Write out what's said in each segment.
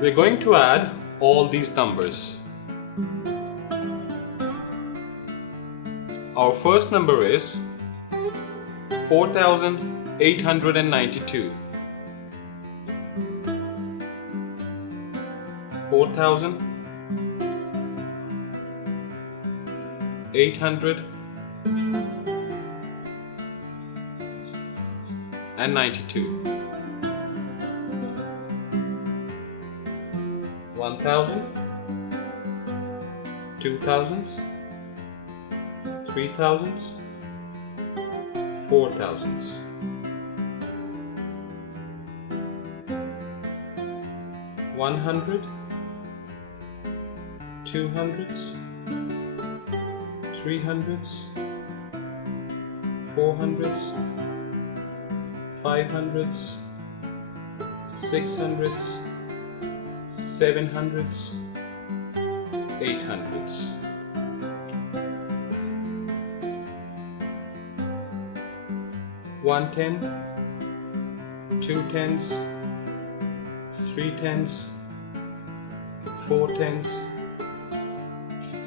We're going to add all these numbers. Our first number is 4,892. 4,892. 1,000, 2,000, 3,000, 4,000. 100, 200s, 300s, 400s, 500s, 600s, 700s, 800s. 110, 2 tens, 3 tens, 4 tens,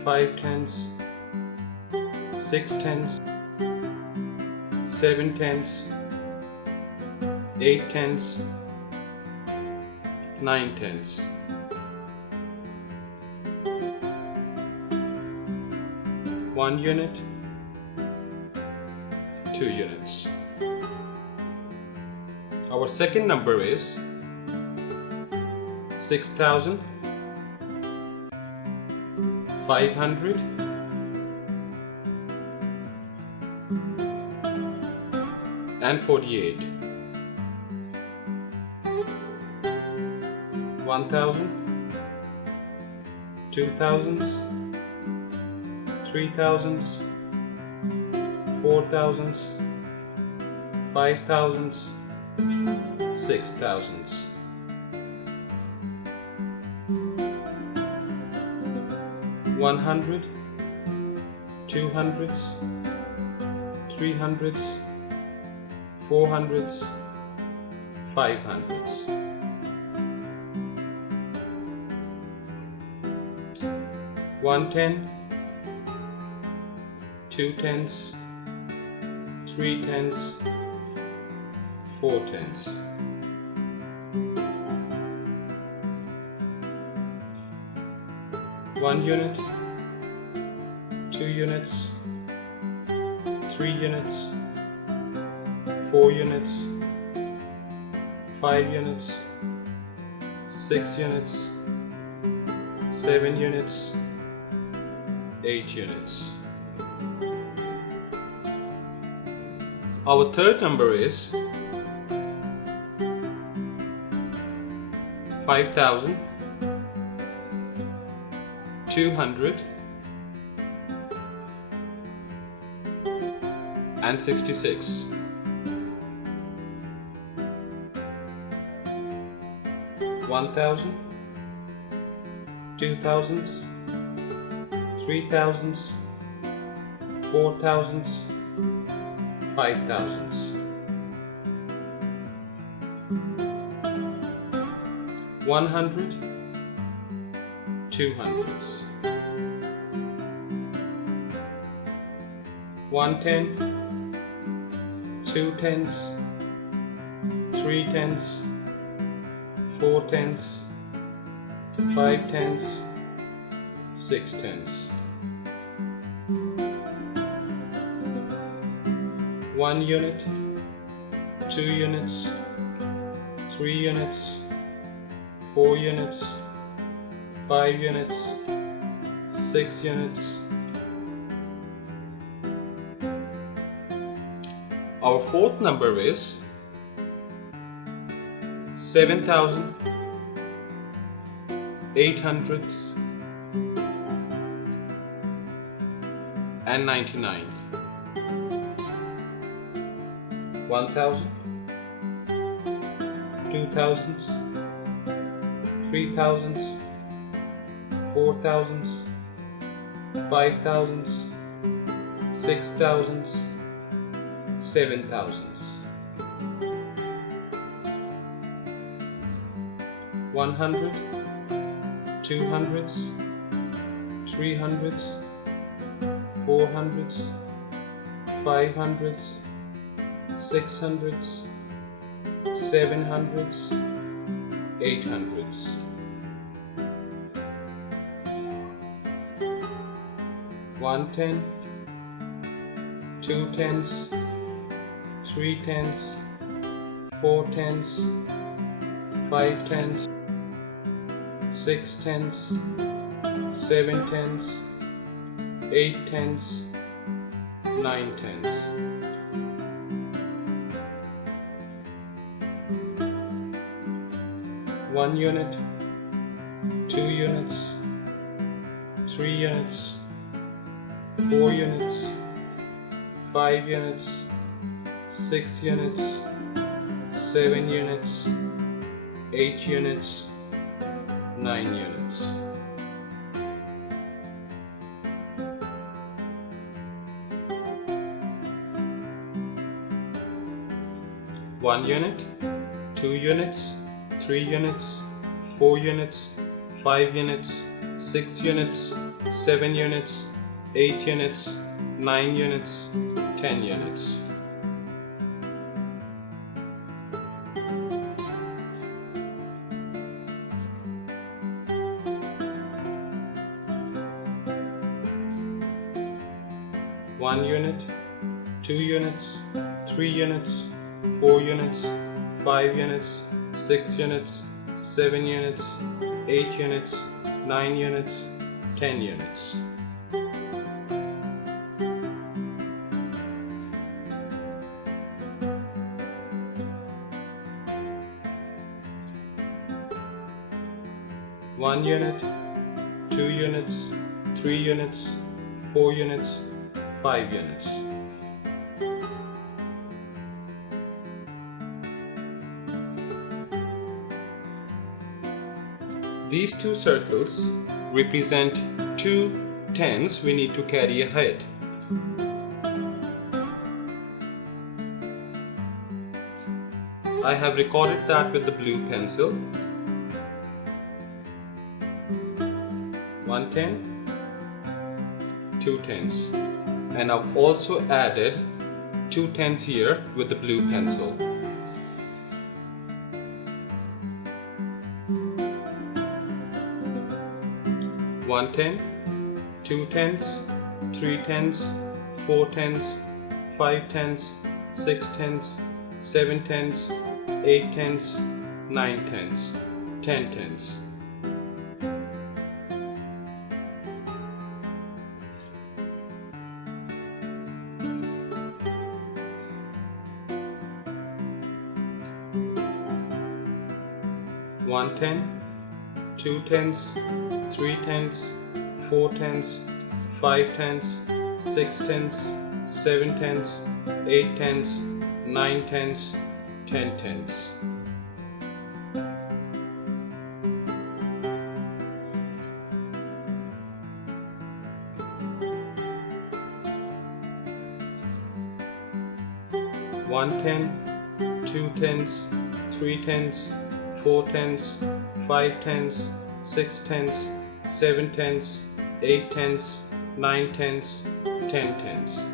5 tens, 6 tens, 7 tens, 8 tens, 9 tens. 1 unit, 2 units. Our second number is 6,500 and 48. 1,000, 2,000s, 3,000s, 4,000s, 5,000s, 6,000s. 100, 200s, 300s, 400s, 500s. 110, 2 tens, 3 tens, 4 tens. 1 unit, 2 units, 3 units, 4 units, 5 units, 6 units, 7 units, 8 units. Our third number is 5,200 and 66. 1,000, 2,000s, 3,000s, 4,000s, 5,000s. 100, 200s. 110, 2 tens, 3 tens, 4 tens, 5 tens, 6 tens. 1 unit, 2 units, 3 units, 4 units, 5 units, 6 units. Our fourth number is 7,800 and 99. 1,000, 2,000s, 3,000s, 4,000s, 5,000s, 6,000s, 7,000s. 100, 200s, 300s, 400s, 500s, 600s, 700s, 800s. 110, 210s, 310s, 410s, 510s, 610s, 710s, 810s, 910s. 1 unit, 2 units, 3 units, 4 units, 5 units, 6 units, 7 units, 8 units, 9 units. 1 unit, 2 units, 3 units, 4 units, 5 units, 6 units, 7 units, 8 units, 9 units, 10 units. 1 unit, 2 units, 3 units, 4 units, 5 units, 6 units, 7 units, 8 units, 9 units, 10 units. 1 unit, 2 units, 3 units, 4 units, 5 units. These two circles represent two tens we need to carry ahead. I have recorded that with the blue pencil. 1 10, 2 tens, and I've also added 2 tens here with the blue pencil. 1 10, 2 tens, 3 tens, 4 tens, 5 tens, 6 tens, 7 tens, 8 tens, 9 tens, 10 tens. 1 10, 2 tens, 3 tens, 4 tens, 5 tens, 6 tens, 7 tens, 8 tens, 9 tens, 10 tens. 1 10, 2 tens, 3 tens, 4 tens, 5 tens, 6 tens, 7 tens, 8 tens, 9 tens, 10 tens.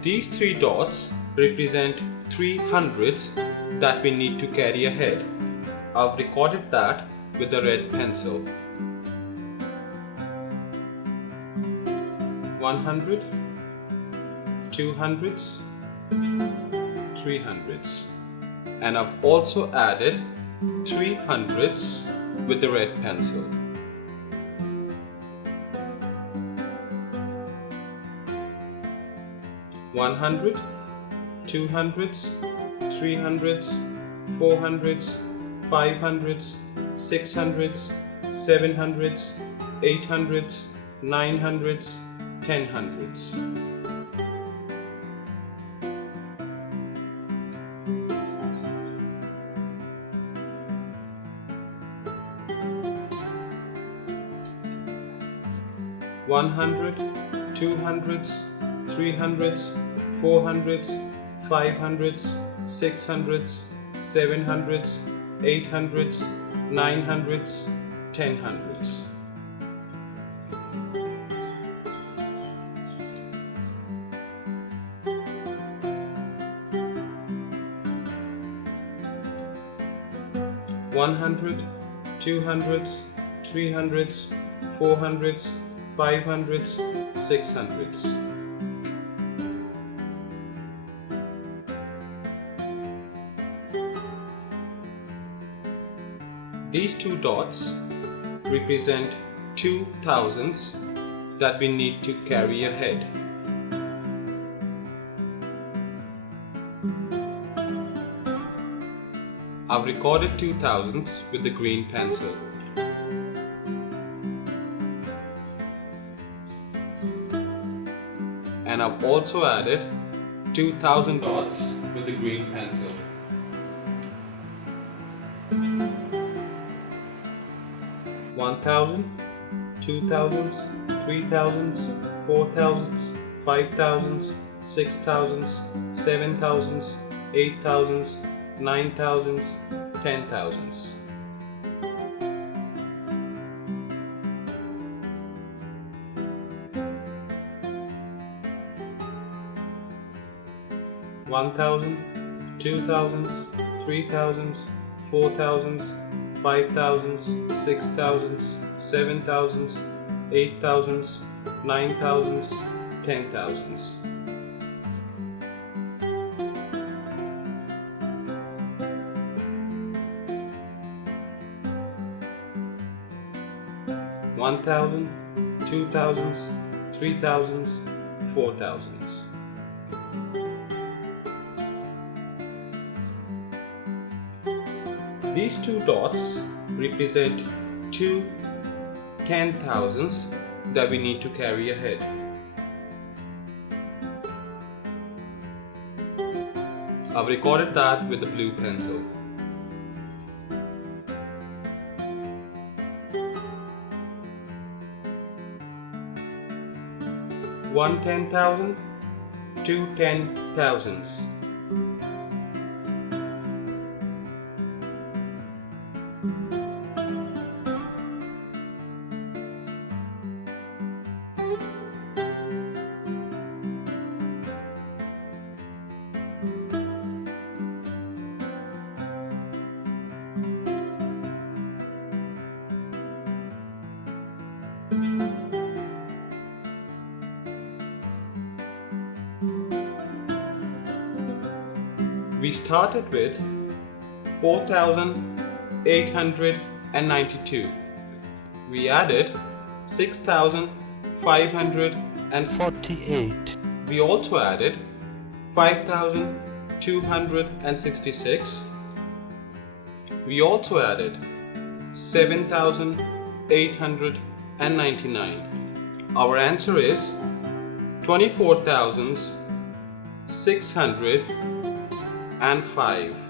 'These 3 dots represent 3 hundreds that we need to carry ahead. I've recorded that with the red pencil. 100, 200s, 300s, and I've also added 3 hundreds with the red pencil. 100, 200s, 300s, 400s, 500s, 600s, 700s, 800s, 900s, 1000s. 100, 200s, 300s, 400s, 500s, 600s, 700s, 800s, 900s, 1000s. One hundred, 200s, 300s, 400s, 500s, 600s. These two dots represent 2000s that we need to carry ahead. I've recorded 2000s with the green pencil. And I've also added 2000 dots with the green pencil. One thousand, 2000s, 3000s, 4000s, 5000s, 6000s, 7000s, 8000s, 9000s, 10,000s. One thousand, 2000s, 3000s, 4000s, 5000s, 6000s, 7000s, 8000s, 9000s, 10,000s. One thousand, 2000s, 3000s, 4000s. These two dots represent two 10,000s that we need to carry ahead. I've recorded that with the blue pencil. One 10,000, two 10,000s. We started with 4,892. We added 6,548. We also added 5,266. We also added 7,899. Our answer is 24,605.